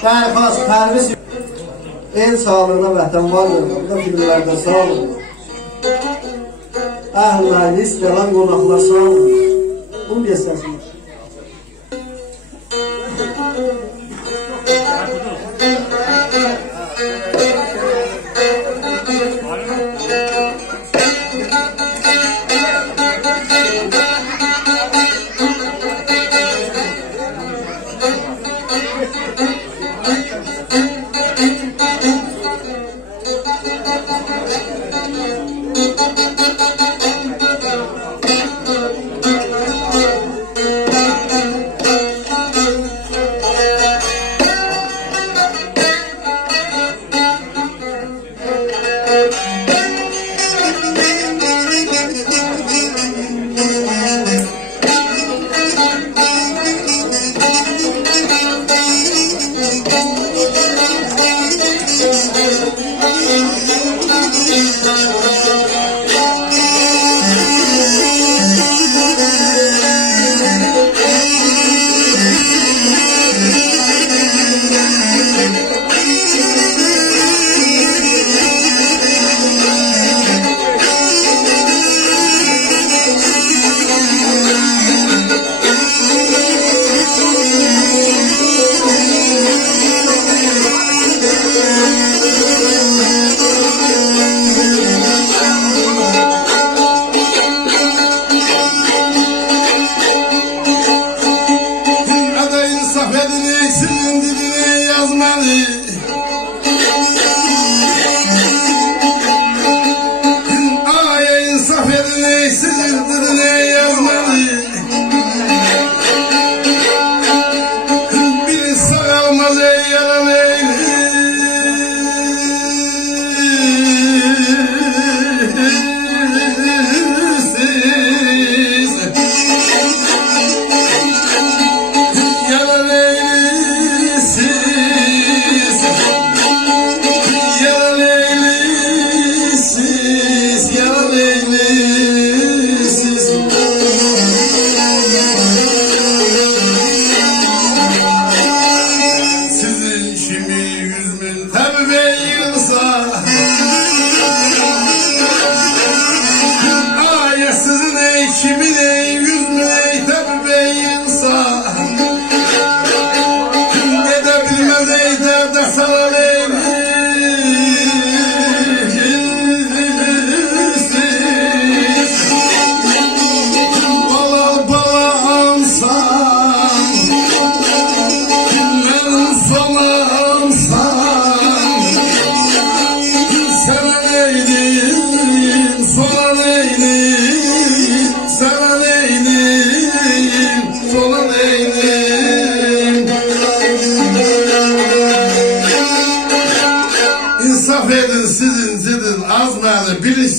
Şərifaz, Pərviz el sağlığına, vətən varlığına, filmlərdə sağ olun. Əhl-i istəyən qonaqlar sağ olun. Bunu göstərsiniz.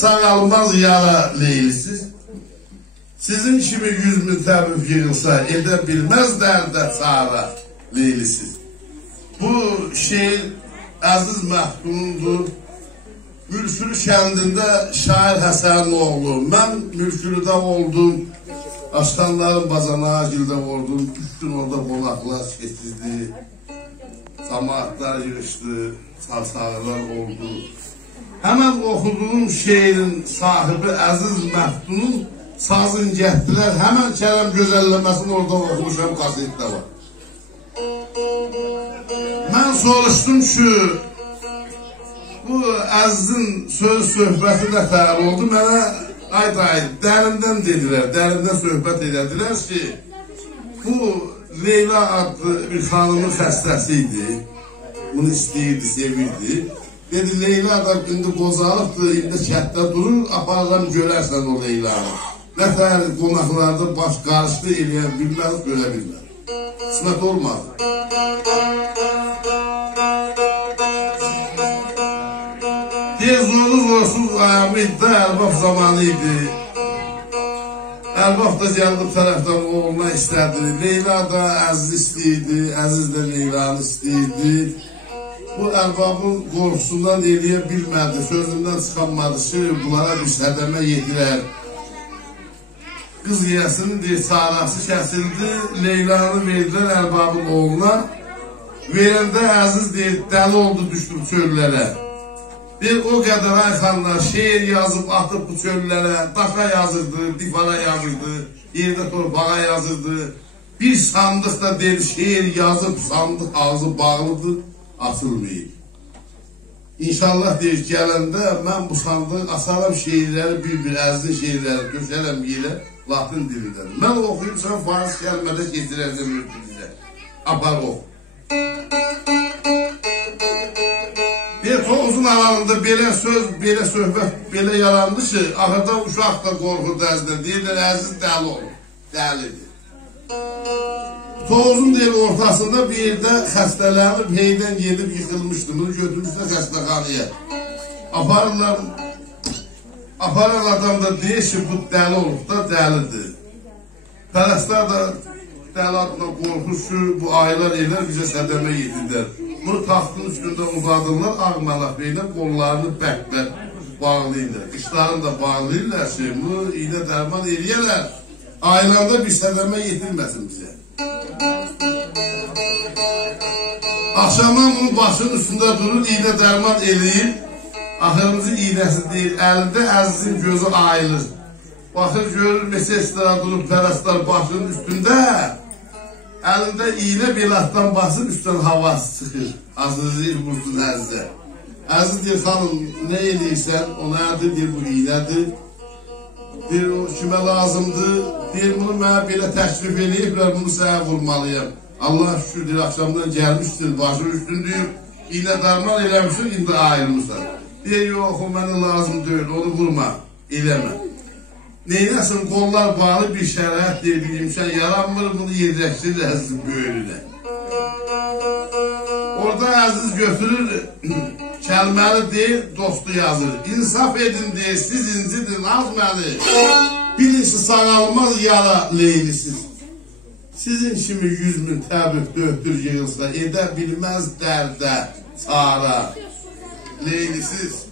Sağalmaz yara leylisiz. Sizin kimi 100.000 təbib yığılsa edə bilməz dərdə çara leylisiz. Bu şeir Əziz Məhdunundur. Mülkülü kəndində şair Həsənin oğlu. Mən Mülkülüdə oldum. Aslanların bazanağı gildə oldum. 3 gün orada qonaqlar keçirdi. Cemaatlar yığışdı. Sarsağılar oldu. Hemen okuduğum şeirin sahibi Əziz Məhdunun sazını getdilər. Hemen Kerem gözəlləməsini orada oxumuşam, qazetdə var. Mən soruşdum ki, bu Əzizin söz söhbəti nə təhər oldu? Mənə ay dərindən dedilər, dərindən söhbət edədilər ki, bu Leyla adlı bir xanımın xəstəsi idi. Bunu istəyirdi, sevirdi. Dedi, Leyla da indi qozalıbdır, indi kətdə durur, aparıram görərsən o Leylanı. Nətər qonaqlarda baş qarışdı, eləyən bilməz, görə bilməz. Qismət olmadı. Tezliyiniz olsun, ayağımıydı, Əlbaf zamanı idi. Əlbaf da gəlib tərəfdən oğluna istədi. Leyla da Əziz istəyirdi, Əziz də Leylanı istəyirdi. Bu Əlbabın qorxusundan eləyə bilmədi, sözündən çıxanmadı ki, bunlara bir sədəmə yedirər. Qız yiyəsinin çarəsi kəsildi, Leylanı verdilər Əlbabın oğluna. Verəndə Əziz deyir, dəli oldu, düşdüm çöllərə. Bir o qədər Ayxanlar şeir yazıb atıb bu çöllərə, daşa yazırdı, divara yazırdı, yerdə torpağa yazırdı. Bir sandıq da deyir, şeir yazıb, sandıq ağzı bağlıdır, açılmayıb. İnşallah deyir, gələndə mən bu sandığı asaram şeirləri, bir-bir Əzizin şeirləri döşərəm yerə, Latin dilindən. Mən oxuyub, sən faiz kəlmədə getirəcəm mürtülüzə. Apar oxu. Bir Tovuzun alanında belə söz, belə söhbət, belə yarandı ki, axırda uşaq da qorxurdu Əzizdən. Deyirlər, Əziz dəli olur, dəlidir. Tovuzun deyil ortasında bir yerdə xəstələnib, heydən gedib yıxılmışdı. Bunu götürmüşlər xəstəxanaya. Aparan adam da deyir ki, bu dəli olub da dəlidir. Pərəstlər də dəli adına qorxur ki, bu aylar eylər bizə sədəmə yetirlər. Bunu taxtın üstündə uzadırlar, ağ məlaq beylə qollarını bəkbək bağlayırlar. Qışlarını da bağlayırlar ki, bunu iynə dərman eləyərlər. Aylanda bir sədəmə yetirməsin bizə. Axşamdan bunun başının üstündə durur, iynə dərman eləyir. Axırımızın iynəsi deyil, əlində Əzizin gözü ayılır. Baxır, görür, mesajlara durub pərəstlər başının üstündə. Əlində iynə belatdan basıb üstdən havası çıxır. Hazırlayır, vursun Əzizə. Əziz deyir, xanım, nə eləyirsən, o nədir, deyir, bu iynədir. Deyir, o kimə lazımdır, deyir, bunu mənə belə təklif eləyiblər, bunu sənə vurmalıyam. Allah şükür, deyir, axşamdan gəlmişdir, başın üstündür, iynə darman eləmişsin, indi ayrılmışsan. Deyir, yox, o mənə lazım deyil, onu vurma, eləmə. Neynəsin, qollar bağlı bir şərait deyir, bilmişsən, yaranmır, bunu yerləşdirir Əzizin böyrünə. Orada Əziz götürür, kəlməni deyir, dostu yazır. İnsaf edin deyir, siz incidin, az məni. Birincisi sağalmaz yara leylisiz. Sizin kimi 100.000 təbrik döhtür yığılsa, edə bilməz dərdə çara leylisiz.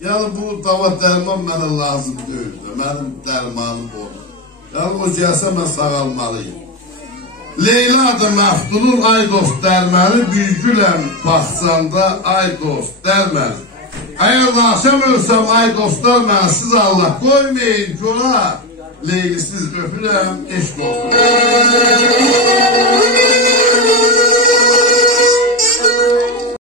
Yəni bu dava dərman mənə lazım deyil, mənim dərmanım olur. Yəni o gəlsə mən sağalmalıyım. Leyla da məftulur, ay dost dərməni, büyügüləm baxsanda, ay dost dərməni. Əgər naşəm ölsəm, ay dostlar, mənsiz Allah qoymayın ki, ola, leylisiz öpürəm, eşq olsun.